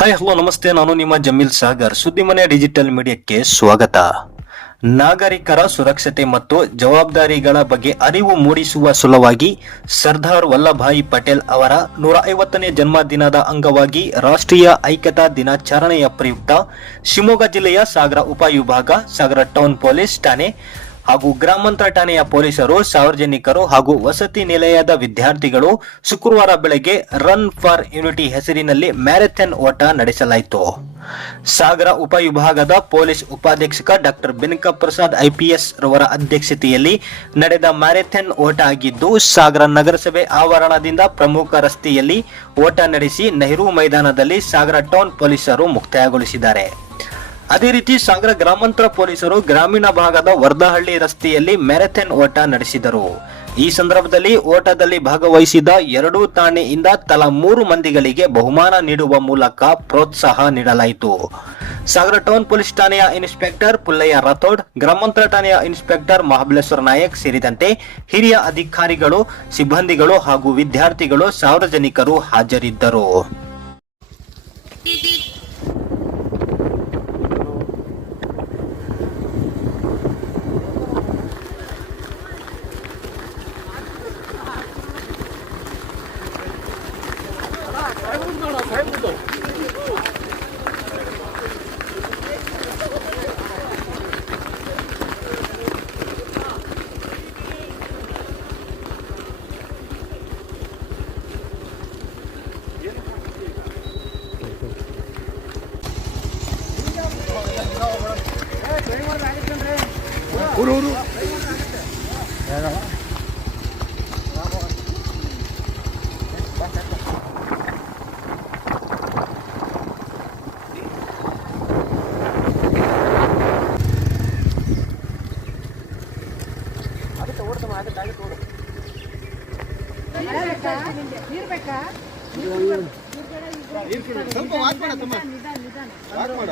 Hi hello ನಮಸ್ತೆ. ನಾನು ನಿಮ್ಮ ಜಮೀಲ್ ಸಾಗರ್. ಸುದ್ದಿಮನೆ ಡಿಜಿಟಲ್ ಮೀಡಿಯಾಕ್ಕೆ ಸ್ವಾಗತ. ನಾಗರಿಕರ ಸುರಕ್ಷತೆ ಮತ್ತು ಜವಾಬ್ದಾರಿಗಳ ಬಗ್ಗೆ ಅರಿವು ಮೂಡಿಸುವ ಸಲುವಾಗಿ ಸರ್ದಾರ್ ವಲ್ಲಭಾಯಿ ಪಟೇಲ್ ಅವರ 150ನೇ ಜನ್ಮದಿನದ ಅಂಗವಾಗಿ ರಾಷ್ಟ್ರೀಯ ಐಕ್ಯತಾ ದಿನಾಚರಣೆಯ ಪ್ರಯುಕ್ತ ಶಿವಮೊಗ್ಗ ಜಿಲ್ಲೆಯ ಸಾಗರ ಉಪವಿಭಾಗ, ಸಾಗರ ಟೌನ್ ಪೊಲೀಸ್ ಠಾಣೆ ಹಾಗೂ ಗ್ರಾಮಾಂತರ ಠಾಣೆಯ ಪೊಲೀಸರು, ಸಾರ್ವಜನಿಕರು ಹಾಗೂ ವಸತಿ ನಿಲಯದ ವಿದ್ಯಾರ್ಥಿಗಳು ಶುಕ್ರವಾರ ಬೆಳಗ್ಗೆ ರನ್ ಫಾರ್ ಯೂನಿಟಿ ಹೆಸರಿನಲ್ಲಿ ಮ್ಯಾರಥಾನ್ ಓಟ ನಡೆಸಲಾಯಿತು. ಸಾಗರ ಉಪವಿಭಾಗದ ಪೊಲೀಸ್ ಉಪಾಧೀಕ್ಷಕ ಡಾಕ್ಟರ್ ಬಿನಕ ಪ್ರಸಾದ್ IPS ರವರ ಅಧ್ಯಕ್ಷತೆಯಲ್ಲಿ ನಡೆದ ಮ್ಯಾರಥಾನ್ ಓಟ ಆಗಿದ್ದು, ಸಾಗರ ನಗರಸಭೆ ಆವರಣದಿಂದ ಪ್ರಮುಖ ರಸ್ತೆಯಲ್ಲಿ ಓಟ ನಡೆಸಿ ನೆಹರು ಮೈದಾನದಲ್ಲಿ ಸಾಗರ ಟೌನ್ ಪೊಲೀಸರು ಮುಕ್ತಾಯಗೊಳಿಸಿದ್ದಾರೆ. ಅದೇ ರೀತಿ ಸಾಗರ ಗ್ರಾಮಾಂತರ ಪೊಲೀಸರು ಗ್ರಾಮೀಣ ಭಾಗದ ವರ್ದಹಳ್ಳಿ ರಸ್ತೆಯಲ್ಲಿ ಮ್ಯಾರಥಾನ್ ಓಟ ನಡೆಸಿದರು. ಈ ಸಂದರ್ಭದಲ್ಲಿ ಓಟದಲ್ಲಿ ಭಾಗವಹಿಸಿದ ಎರಡೂ ಠಾಣೆಯಿಂದ ತಲಾ 3 ಮಂದಿಗಳಿಗೆ ಬಹುಮಾನ ನೀಡುವ ಮೂಲಕ ಪ್ರೋತ್ಸಾಹ ನೀಡಲಾಯಿತು. ಸಾಗರ ಟೌನ್ ಪೊಲೀಸ್ ಠಾಣೆಯ ಇನ್ಸ್ಪೆಕ್ಟರ್ ಪುಲ್ಲಯ್ಯ ರಾಥೋಡ್, ಗ್ರಾಮಾಂತರ ಠಾಣೆಯ ಇನ್ಸ್ಪೆಕ್ಟರ್ ಮಹಾಬಲೇಶ್ವರ ನಾಯಕ್ ಸೇರಿದಂತೆ ಹಿರಿಯ ಅಧಿಕಾರಿಗಳು, ಸಿಬ್ಬಂದಿಗಳು ಹಾಗೂ ವಿದ್ಯಾರ್ಥಿಗಳು, ಸಾರ್ವಜನಿಕರು ಹಾಜರಿದ್ದರು. ಸ್ವಲ್ಪ ವಾಕ್ ಮಾಡ ತಮ್ಮ ವಾಕ್ ಮಾಡ.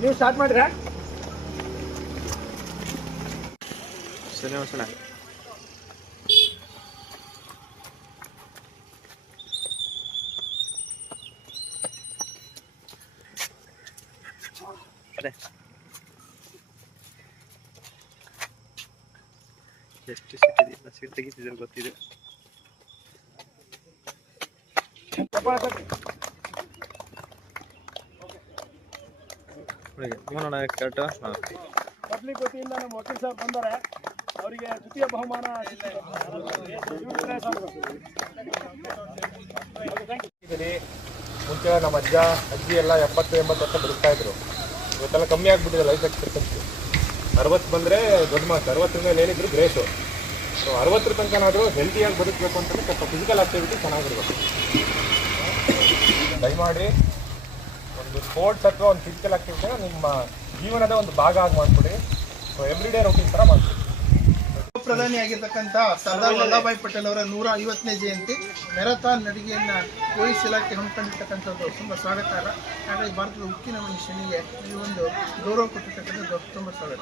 ನೀವು ಸ್ಟಾರ್ಟ್ ಮಾಡ್ರಿ. ಎಷ್ಟು ಸೀಟ್ ತೆಗಿತಿದ್ರೆ ಗೊತ್ತಿದೆ. ಪಬ್ಲಿಕ್ ವತಿಯಿಂದ ನಮ್ಮ ವಕೀಲ್ ಸಾಹೇಬ್ ಬಂದರೆ ಅವರಿಗೆ ದ್ವಿತೀಯ ಬಹುಮಾನ ಮುಂಚೆ ನಮ್ಮ ಅಜ್ಜಿ ಎಲ್ಲ 70-80 ವರ್ಷ ಬದುಕ್ತಾ ಇದ್ರು. ಇವತ್ತೆಲ್ಲ ಕಮ್ಮಿ ಆಗ್ಬಿಟ್ಟಿದೆ ಲೈಫ್ ಎಕ್ಸ್ಪೆಕ್ಟೆನ್ಸಿ. 60 ಬಂದರೆ ದೊಡ್ಡ ಮಾತು, 60 ಮೇಲೆ ಏನಿದ್ರು ಗ್ರೇಸು. ಸೊ 60 ತನಕನಾದರೂ ಹೆಲ್ತಿಯಾಗಿ ಬದುಕಬೇಕು ಅಂತಂದ್ರೆ ಸ್ವಲ್ಪ ಫಿಸಿಕಲ್ ಆಕ್ಟಿವಿಟಿ ಚೆನ್ನಾಗಿರ್ಬೇಕು. ದಯಮಾಡಿ ಒಂದು ಸ್ಪೋರ್ಟ್ಸ್ ಅಥವಾ ಒಂದು ಫಿಸಿಕಲ್ ಆಕ್ಟಿವಿಟಿನ ನಿಮ್ಮ ಜೀವನದ ಒಂದು ಭಾಗ ಆಗಿ ಮಾಡಿಕೊಡಿ. ಸೊ ಎವ್ರಿ ಡೇ ರೂಟೀನ್ ಥರ ಮಾಡಿಕೊಡಿ. ಪ್ರಧಾನಿಯಾಗಿರ್ತಕ್ಕಂಥ ಸರ್ದಾರ್ ವಲ್ಲಭಾಯಿ ಪಟೇಲ್ ಅವರ 150ನೇ ಜಯಂತಿ ಮ್ಯಾರಥಾನ್ ನಡಿಗೆಯನ್ನು ಪೊಲೀಸ್ ಇಲಾಖೆ ಹಮ್ಮಿಕೊಂಡಿರ್ತಕ್ಕಂಥದ್ದು ತುಂಬ ಸ್ವಾಗತಾರ್ಹ. ಹಾಗಾಗಿ ಭಾರತದ ಉಕ್ಕಿನ ಮನುಷ್ಯನಿಗೆ ಈ ಒಂದು ಗೌರವ ಕೊಟ್ಟಿರ್ತಕ್ಕಂಥದ್ದು ತುಂಬ ಸ್ವಾಗತ.